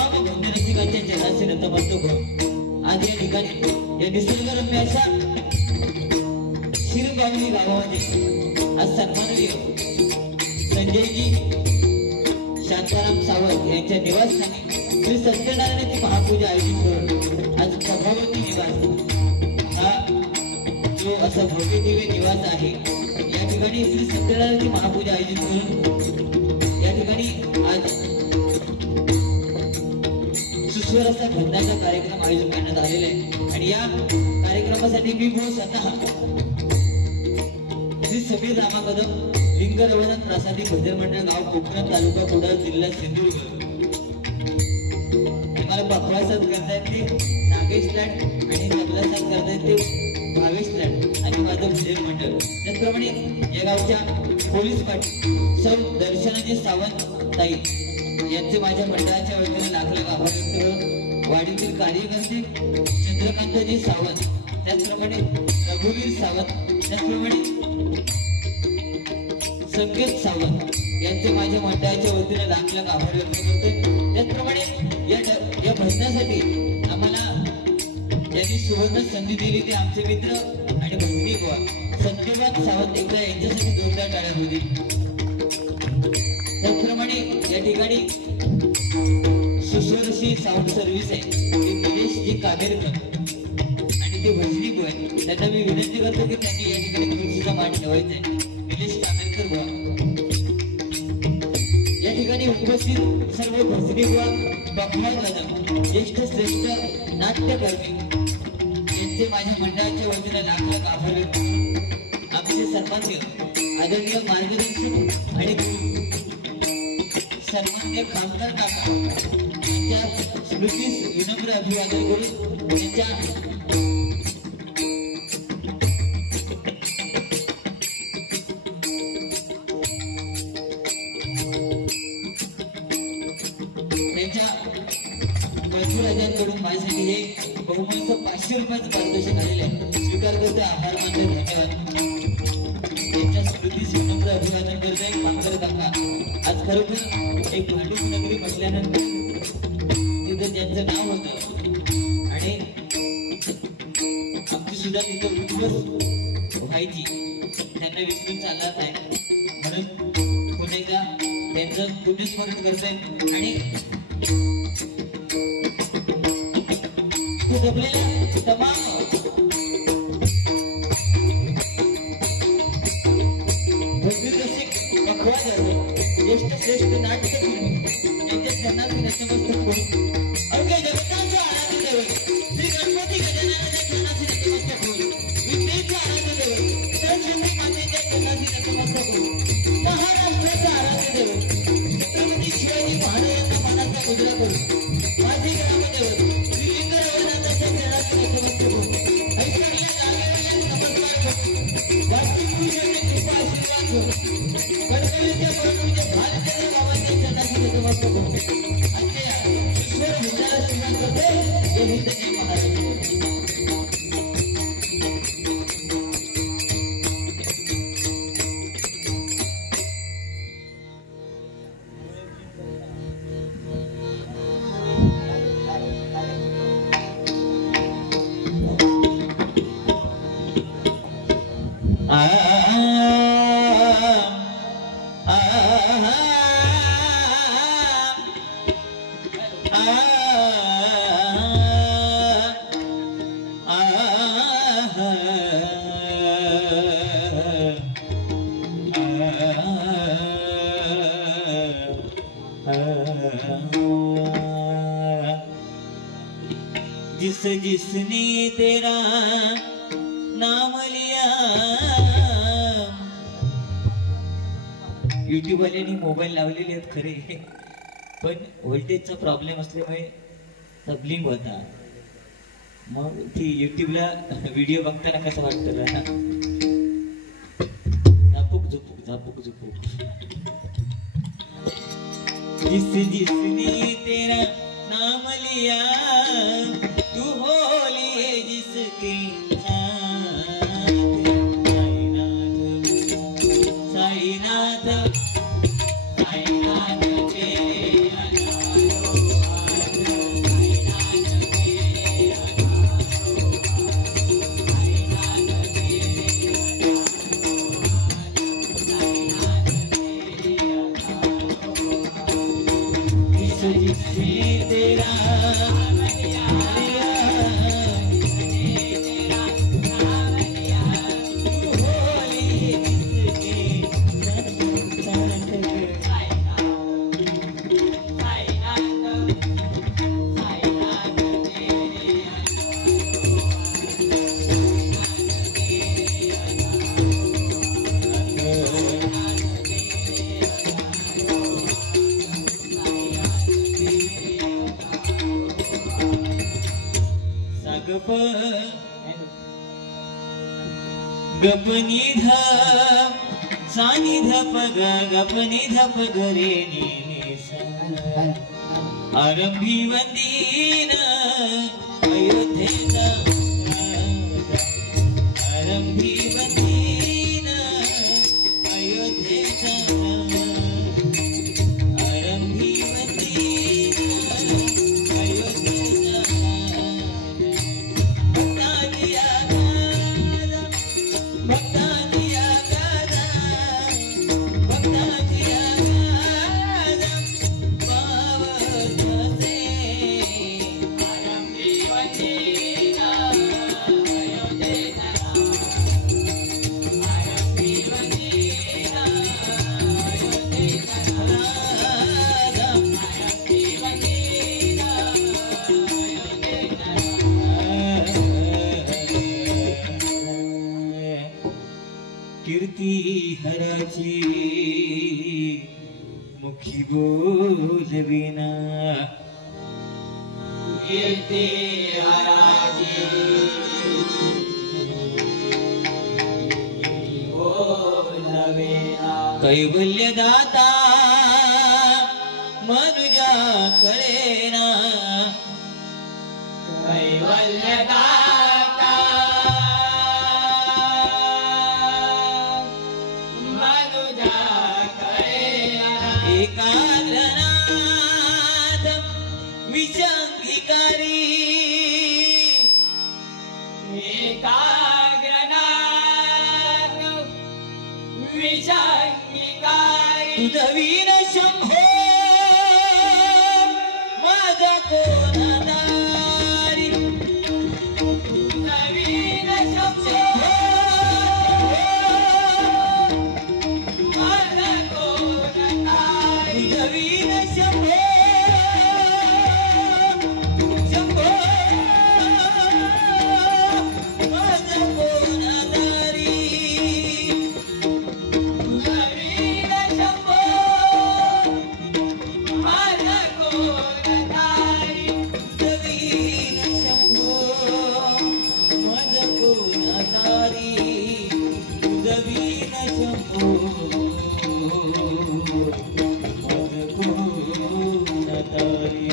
तमाम भक्त रसिकांच्या चरणाशी नतमस्तक हो। आज या ठिकाणी या निसर्गरम्य अशा शिरगावली गावामध्ये आज सन्माननीय संजयजी शांताराम सावंत यांच्या निवासस्थानी श्री सत्यनारायणाची महापूजा आयोजित करून आज प्रभावती निवास हा जो असा भव्य दिव्य निवास आहे या ठिकाणी श्री सत्यनारायणाची महापूजा आयोजित करून या ठिकाणी आज सुस्वर असा भजनाचा कार्यक्रम आयोजित करण्यात आलेला आहे। आणि या कार्यक्रमासाठी मी स्वतः श्री समीर रामा कदम लिंग रवनाथ प्रासादी भजन मंडळ गाव कोकण तालुका कुडाळ जिल्हा सिंधुदुर्ग मला बखवासात करतायत ते नागेश लाड आणि तबलासात करतायत ते भावेश लाड आणि माझं भजन मंडळ। त्याचप्रमाणे या गावच्या पोलीस पाटील सौ दर्शनाजी सावंत ताई यांचे माझ्या मंडळाच्या वतीने लाख लाख आभार व्यक्त करून वाडीतील कार्यकर्ते चंद्रकांतजी सावंत त्याचप्रमाणे रघुवीर सावंत त्याचप्रमाणे संकेत सावंत यांचे माझ्या मंडळाच्या वतीने लाख लाख आभार व्यक्त करते। त्याचप्रमाणे या भजनासाठी आम्हाला ज्यांनी सुवर्ण संधी दिली ते आमचे मित्र आणि भगिनी बुवा सत्यवान सावंत एकदा यांच्यासाठी जोरदार टाळ्या होऊ दे। त्याचप्रमाणे या ठिकाणी सुस्वरशी साऊंड सर्व्हिस आहे ते निलेशजी कामेरकर आणि ते भजनी बुवा आहेत त्यांना मी विनंती करतो की त्यांनी या ठिकाणी खुर्चीचा मान ठेवायचा आहे। निलेश कामेरकर बुवा या ठिकाणी उपस्थित सर्व भजनी बुवा बखवाल दादा ज्येष्ठ श्रेष्ठ नाट्यकर्मी यांचे माझ्या मंडळाच्या वतीने लाख लाख आभार व्यक्त करून आमचे सन्मान्य आदरणीय मार्गदर्शक आणि सन्मान्य खामदार काका यांच्या स्मृतीस विनम्र अभिवादन करून त्यांच्या मजूराजांकडून माझ्यासाठी हे बहुमूल्य 500 रुपयाचं पारितोषिक आलेलं आहे। स्वीकार करते, आभार मानते, धन्यवाद। त्यांच्या स्मृतीस विनम्र अभिवादन करते खामदार काका। आज खरोखर एक भांडूप नगरी म्हटल्यानंतर तिथं ज्यांचं नाव होतं आणि आमची सुद्धा तिथं उद्ध्वस्त व्हायची त्यांना विसरून चालला नाही म्हणून पुन्हा एकदा त्यांचं पुण्यस्मरण करतोय आणि जपलेल्या तमाम भक्ती रसिक बखवास ज्येष्ठ श्रेष्ठ नाट्यकर्मी यांच्या चरणाची नतमस्तक होऊन अवघ्या जगताचे आराध्य दैवत श्री गणपती गजाननाच्या चरणाची नतमस्तक होऊन विद्येचे आराध्य दैवत सरस्वती मातेच्या चरणाची नतमस्तक होऊन महाराष्ट्राचे आराध्य दैवत छत्रपती शिवाजी महाराजांच्या मनाचा मुजरा करून माझे ग्रामदैवत जिसने तेरा नाम लिया। युट्यूब वाल्यांनी मोबाईल लावलेले आहेत खरे पण व्होल्टेजचा प्रॉब्लेम असल्यामुळे ब्लिंक होता मग ती युट्यूबला व्हिडिओ बघताना कसं वाटतं ना झापूक झुपूक झापूक झुपूक। जिसने तेरा नाम लिया तू हो लिए जिसके साथ साईनाथ साईनाथ तेरे गप गप निध सानी धप ग गप निधप गरे नी सा आरंभी वंदीन अयोध्येचा आरंभी वंदीन अयोध्येचा आरंभी वंदीन अयोध्येचा भक्तांची आगारा भक्तांची आगारा भक्तांची आगारा पावत असे आरंभी वंदीन अयोध्येचा आरंभी वंदीन अयोध्येचा आरंभी वंदीन अयोध्येचा कीर्ती हराची मुखी बोलविना कीर्ती हराची बोलविना कैवल्य दाता मनुजा कळेना कैवल्य दाता मनुजा कळेना एकाग्रनाथ विचंगिकारी एकाग्रनाथ विचंगिकारी तुझवीन शंभो माझा कोणादारी तुझवीन शंभो माझा कोणादारी तुझवीन शंभो शंभो माझा कोणादारी तुझवीन शंभो माझा कोणादारी तुझवीन शंभो माझा कोणादारी तुझवीन शंभो माझा कोणादारी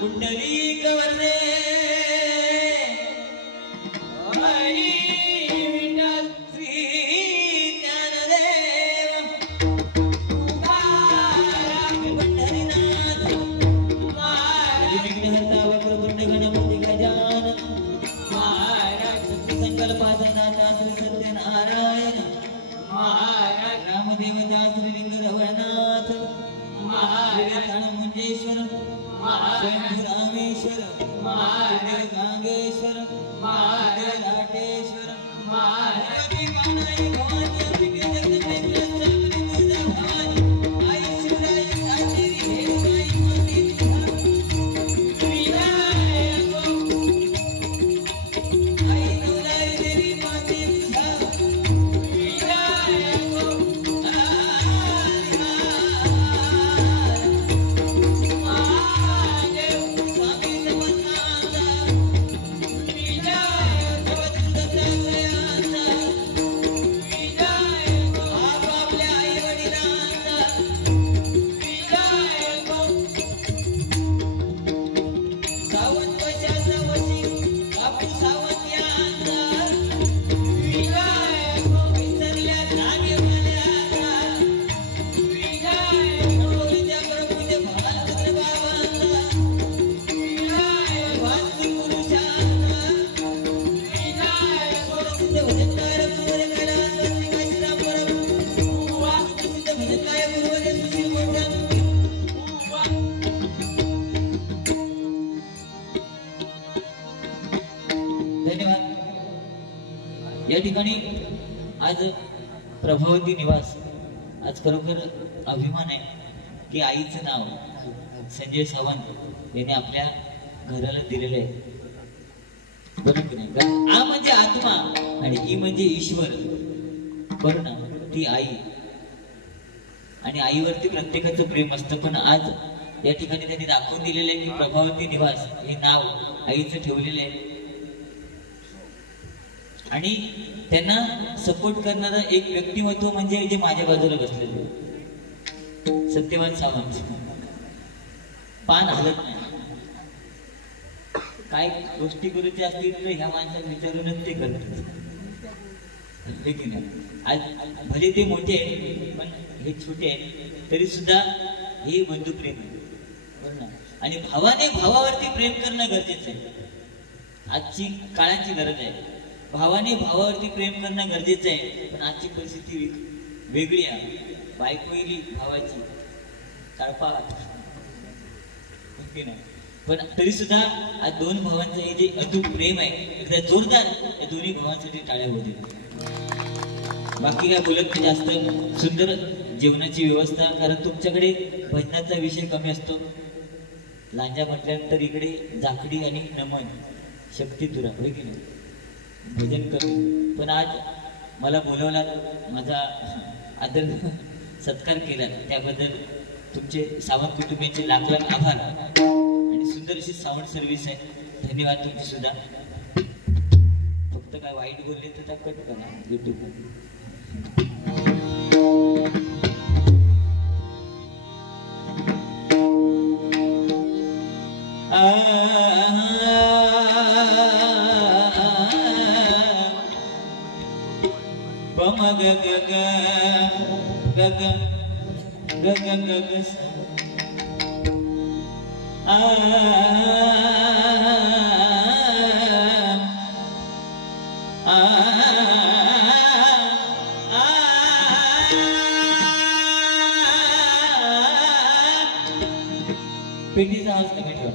पुंडलीक वरदे हरी विठ्ठल श्री ज्ञानदेव तुकाराम पंढरीनाथ महाराज विघ्नहर्ता वक्रतुंड गणपती गजानन महाराज संकल्पाचा दाता श्री सत्यनारायण महाराज रामदेवता श्री लिंग रवळनाथ महाराज मुंजेश्वर स्वयं रामेश्वर महादेव गांगेश्वर महादेव लाटेश्वर महादेव भवानी आई शिवराई सातेरी हेमाई आई नवलाई देवी माते बुधा स्वामी समर्थ धन्यवाद। या ठिकाणी आज प्रभावती निवास, आज खरोखर अभिमान आहे की आईचं नाव संजय सावंत यांनी आपल्या घराला दिलेलं आहे, बरोबर की नाही? आ म्हणजे आत्मा आणि ई म्हणजे ईश्वर, बरोबर ना? ती आई आणि आईवरती प्रत्येकाचं प्रेम असतं, पण आज या ठिकाणी त्यांनी दाखवून दिलेलं आहे की प्रभावती निवास हे नाव आईचं ठेवलेलं आहे आणि त्यांना सपोर्ट करणारं एक व्यक्तिमत्व म्हणजे जे माझ्या बाजूला बसलेले सत्यवान सावंत, पान हलत नाही। काय गोष्टी करूच्या असतील तर ह्या माणसाला विचारूनच ते करतात, आज भले ते मोठे आहेत पण हे छोटे आहेत तरी सुद्धा हे बंधुप्रेम आहे, बरोबर ना? आणि भावाने भावावरती प्रेम करणं गरजेचं आहे, आजची काळाची गरज आहे। भावाने भावावरती प्रेम करणं गरजेचं आहे, पण आजची परिस्थिती वेगळी आहे। बायको येईल भावाची तळपा नाही, पण तरी सुद्धा आज दोन भावांचं हे जे अतूट प्रेम आहे एकदा जोरदार या दोन्ही भावांसाठी टाळ्या होतील। बाकी काय बोलत नाही जास्त, सुंदर जेवणाची व्यवस्था, कारण तुमच्याकडे भजनाचा विषय कमी असतो। लांजा म्हटल्यानंतर इकडे जाकडी आणि नमन शक्ती तुरा होय की नाही, भजन कमी, पण आज मला बोलवला, माझा आदर सत्कार केला, त्याबद्दल तुमचे सावंत कुटुंबियांचे लाख लाख आभार आणि सुंदर अशी सावंत सर्व्हिस आहे, धन्यवाद तुमचे सुद्धा। फक्त काय वाईट बोलले तर त्या कट करा युट्यूब। पम ग ग ग ग ग ग ग ग ग आ आ पेटीचा आवाज कमी ठेवा।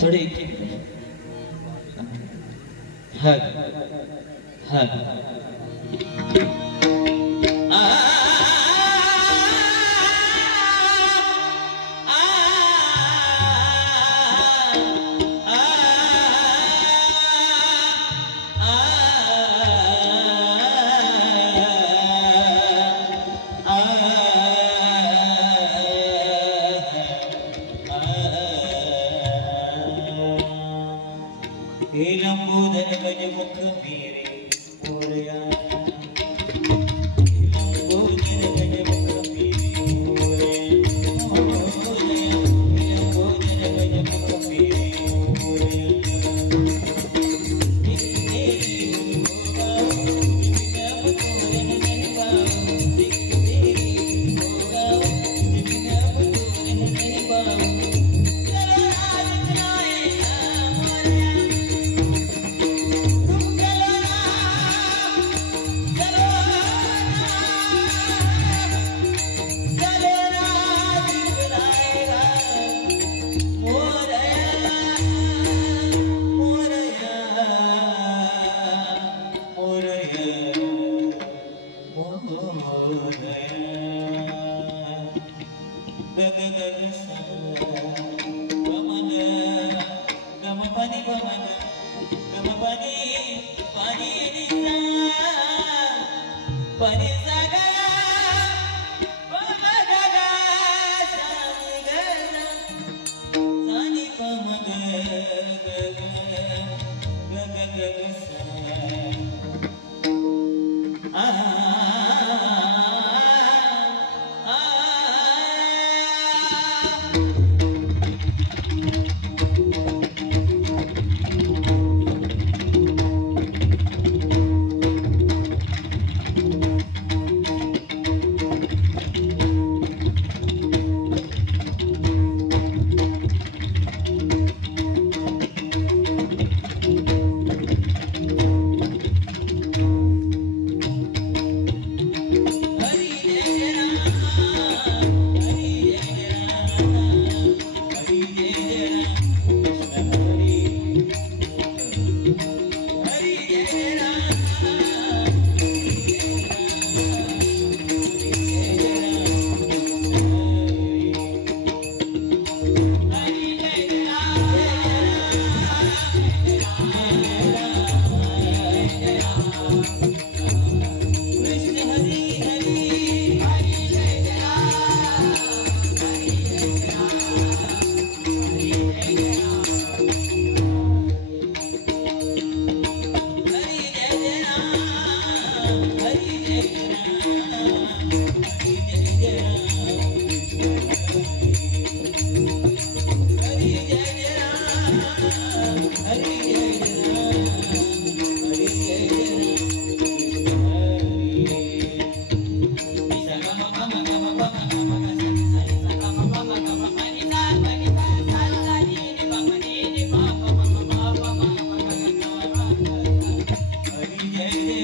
थोडे हग हग लंबोदर गजमुख मेरे मोरया, लंबोदर गजमुख मेरे मोरया, लंबोदर गजमुख मेरे मोरया।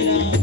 Ram